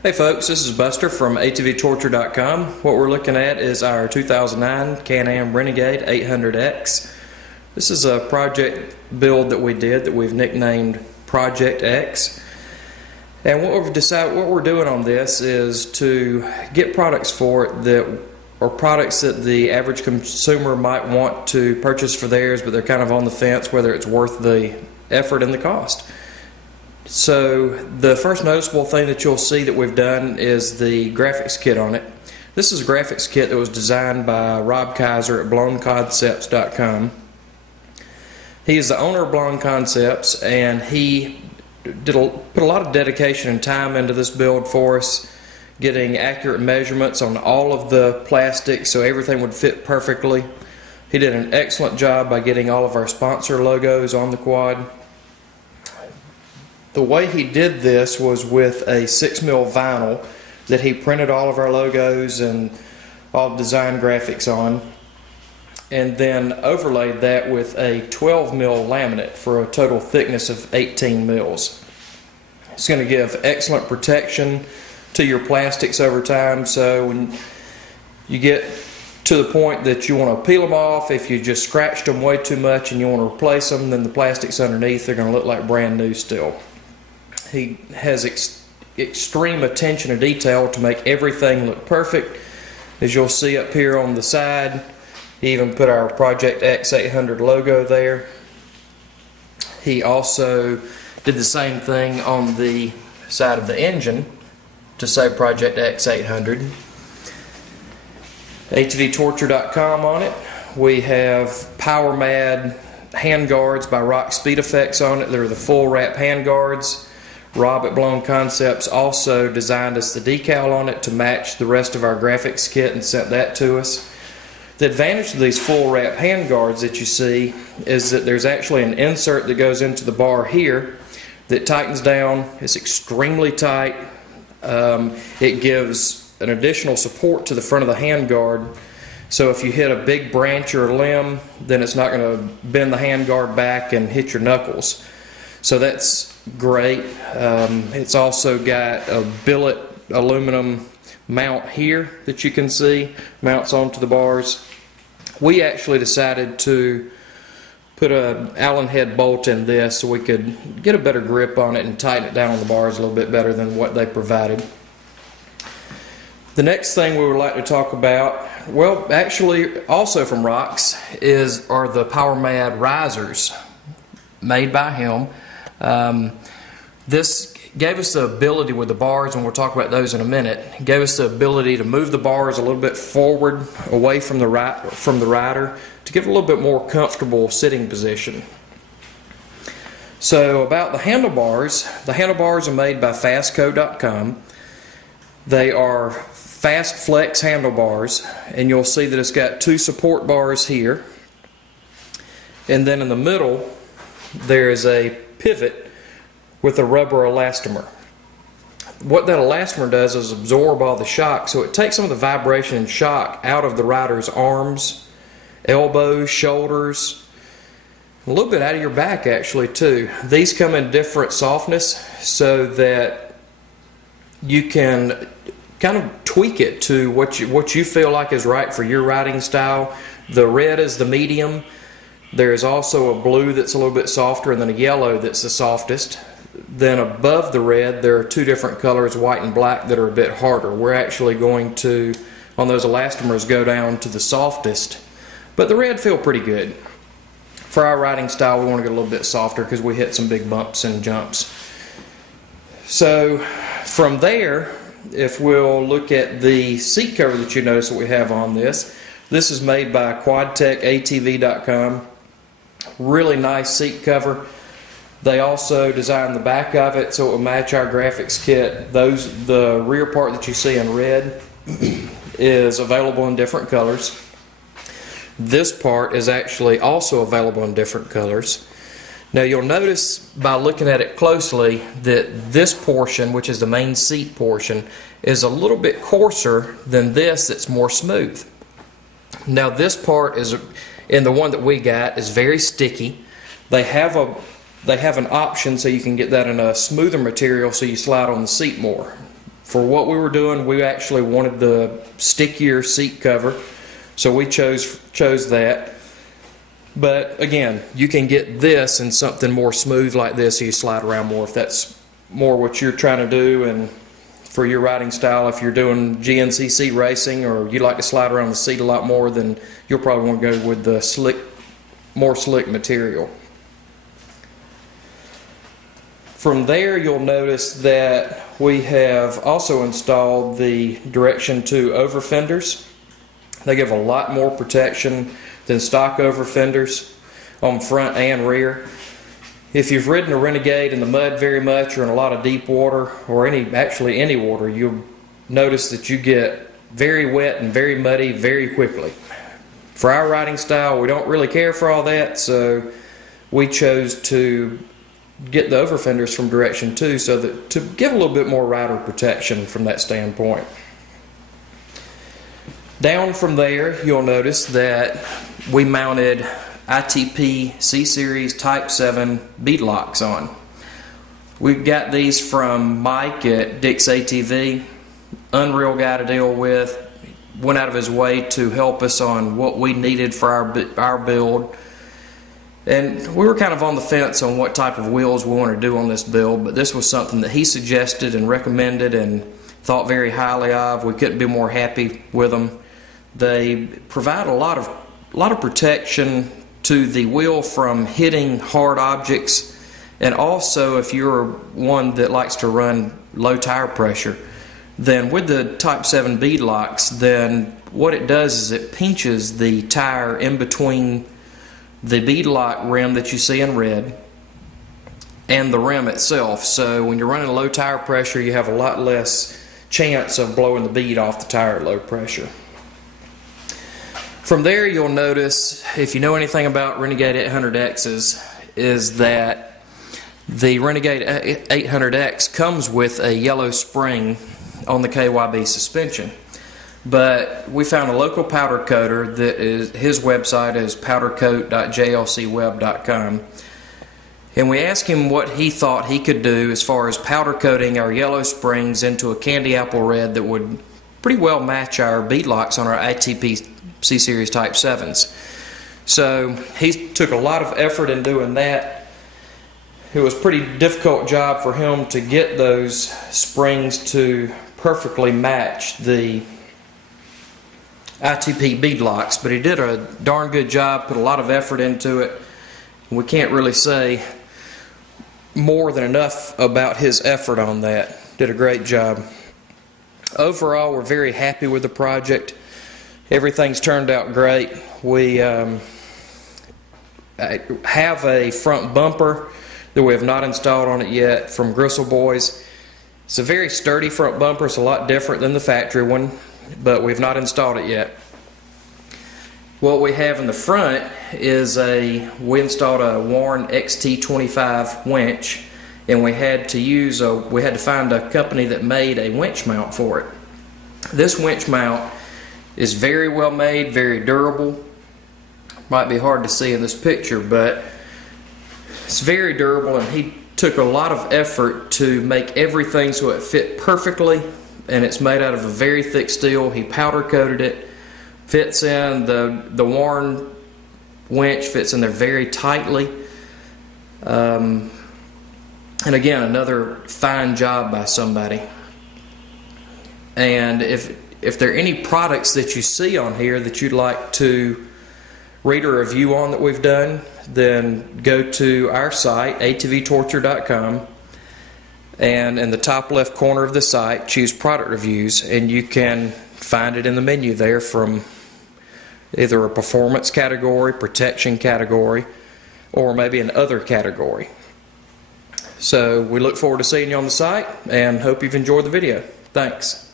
Hey folks, this is Buster from ATVTorture.com. What we're looking at is our 2009 Am Renegade 800X. This is a project build that we did that we've nicknamed Project X. And what we're doing on this is to get products for it that are products that the average consumer might want to purchase for theirs, but they're kind of on the fence whether it's worth the effort and the cost. So the first noticeable thing that you'll see that we've done is the graphics kit on it. This is a graphics kit that was designed by Rob Kaiser at blownconcepts.com. He is the owner of Blown Concepts, and he put a lot of dedication and time into this build for us, getting accurate measurements on all of the plastics so everything would fit perfectly. He did an excellent job by getting all of our sponsor logos on the quad. The way he did this was with a 6mm vinyl that he printed all of our logos and all design graphics on, and then overlaid that with a 12mm laminate for a total thickness of 18 mils. It's going to give excellent protection to your plastics over time, so when you get to the point that you want to peel them off, if you just scratched them way too much and you want to replace them, then the plastics underneath are going to look like brand new still. He has extreme attention to detail to make everything look perfect. As you'll see up here on the side, he even put our Project X 800 logo there. He also did the same thing on the side of the engine to say Project X 800. ATVTorture.com on it. We have Power Mad hand guards by Rock Speed Effects on it. They're the full wrap hand guards. Rob at Blown Concepts also designed us the decal on it to match the rest of our graphics kit and sent that to us. The advantage of these full wrap hand guards that you see is that there's actually an insert that goes into the bar here that tightens down. It's extremely tight. It gives an additional support to the front of the hand guard, so if you hit a big branch or a limb, then it's not going to bend the hand guard back and hit your knuckles. So that's great. It's also got a billet aluminum mount here that you can see mounts onto the bars. We actually decided to put an Allen head bolt in this so we could get a better grip on it and tighten it down on the bars a little bit better than what they provided. The next thing we would like to talk about, well, actually also from Rocks, are the Power Mad risers made by him. This gave us the ability with the bars, and we'll talk about those in a minute, gave us the ability to move the bars a little bit forward away from the rider to give it a little bit more comfortable sitting position. So about the handlebars are made by fastco.com. They are fast flex handlebars, and you'll see that it's got two support bars here, and then in the middle there is a pivot with a rubber elastomer. What that elastomer does is absorb all the shock, so it takes some of the vibration and shock out of the rider's arms, elbows, shoulders, a little bit out of your back actually too. These come in different softness so that you can kind of tweak it to what you feel like is right for your riding style. The red is the medium. There is also a blue that's a little bit softer, and then a yellow that's the softest. Then above the red there are two different colors, white and black, that are a bit harder. We're actually going to, on those elastomers, go down to the softest, but the red feel pretty good. For our riding style, we want to get a little bit softer because we hit some big bumps and jumps. So from there, if we'll look at the seat cover that you notice that we have on this is made by QuadTechATV.com. Really nice seat cover. They also designed the back of it so it will match our graphics kit. The rear part that you see in red is available in different colors. This part is actually also available in different colors. Now you'll notice by looking at it closely that this portion, which is the main seat portion, is a little bit coarser than this that's more smooth. Now this part is, in the one that we got, is very sticky. They have an option so you can get that in a smoother material so you slide on the seat more. For what we were doing, we actually wanted the stickier seat cover, so we chose that. But again, you can get this in something more smooth like this so you slide around more if that's more what you're trying to do, and for your riding style. If you're doing GNCC racing or you like to slide around the seat a lot more, then you'll probably want to go with the more slick material. From there, you'll notice that we have also installed the Direction 2 over fenders. They give a lot more protection than stock over fenders on front and rear. If you've ridden a Renegade in the mud very much or in a lot of deep water, or actually any water, you'll notice that you get very wet and very muddy very quickly. For our riding style, we don't really care for all that, so we chose to get the over fenders from Direction 2 so that to give a little bit more rider protection from that standpoint. Down from there, you'll notice that we mounted ITP C-Series Type 7 bead locks on. We got these from Mike at Dick's ATV. Unreal guy to deal with. Went out of his way to help us on what we needed for our build. And we were kind of on the fence on what type of wheels we wanted to do on this build, but this was something that he suggested and recommended and thought very highly of. We couldn't be more happy with them. They provide a lot of protection to the wheel from hitting hard objects, and also if you're one that likes to run low tire pressure, then with the Type 7 bead locks, then what it does is it pinches the tire in between the bead lock rim that you see in red and the rim itself. So when you're running low tire pressure, you have a lot less chance of blowing the bead off the tire at low pressure. From there, you'll notice, if you know anything about Renegade 800Xs, is that the Renegade 800X comes with a yellow spring on the KYB suspension. But we found a local powder coater that his website is powdercoat.jlcweb.com, and we asked him what he thought he could do as far as powder coating our yellow springs into a candy apple red that would pretty well match our bead locks on our ITP C-Series Type 7s. So he took a lot of effort in doing that. It was a pretty difficult job for him to get those springs to perfectly match the ITP bead locks, but he did a darn good job, put a lot of effort into it. We can't really say more than enough about his effort on that. Did a great job. Overall, we're very happy with the project. Everything's turned out great. We have a front bumper that we have not installed on it yet from Gristle Boys. It's a very sturdy front bumper. It's a lot different than the factory one, but we've not installed it yet. What we have in the front is we installed a Warn XT25 winch, and we had to find a company that made a winch mount for it. This winch mount is very well made, very durable. Might be hard to see in this picture, but it's very durable, and he took a lot of effort to make everything so it fit perfectly, and it's made out of a very thick steel. He powder coated it, fits in the Warn winch, fits in there very tightly, and again, another fine job by somebody. And if there are any products that you see on here that you'd like to read a review on that we've done, then go to our site, ATVTorture.com, and in the top left corner of the site, choose product reviews, and you can find it in the menu there from either a performance category, protection category, or maybe an other category. So we look forward to seeing you on the site and hope you've enjoyed the video. Thanks.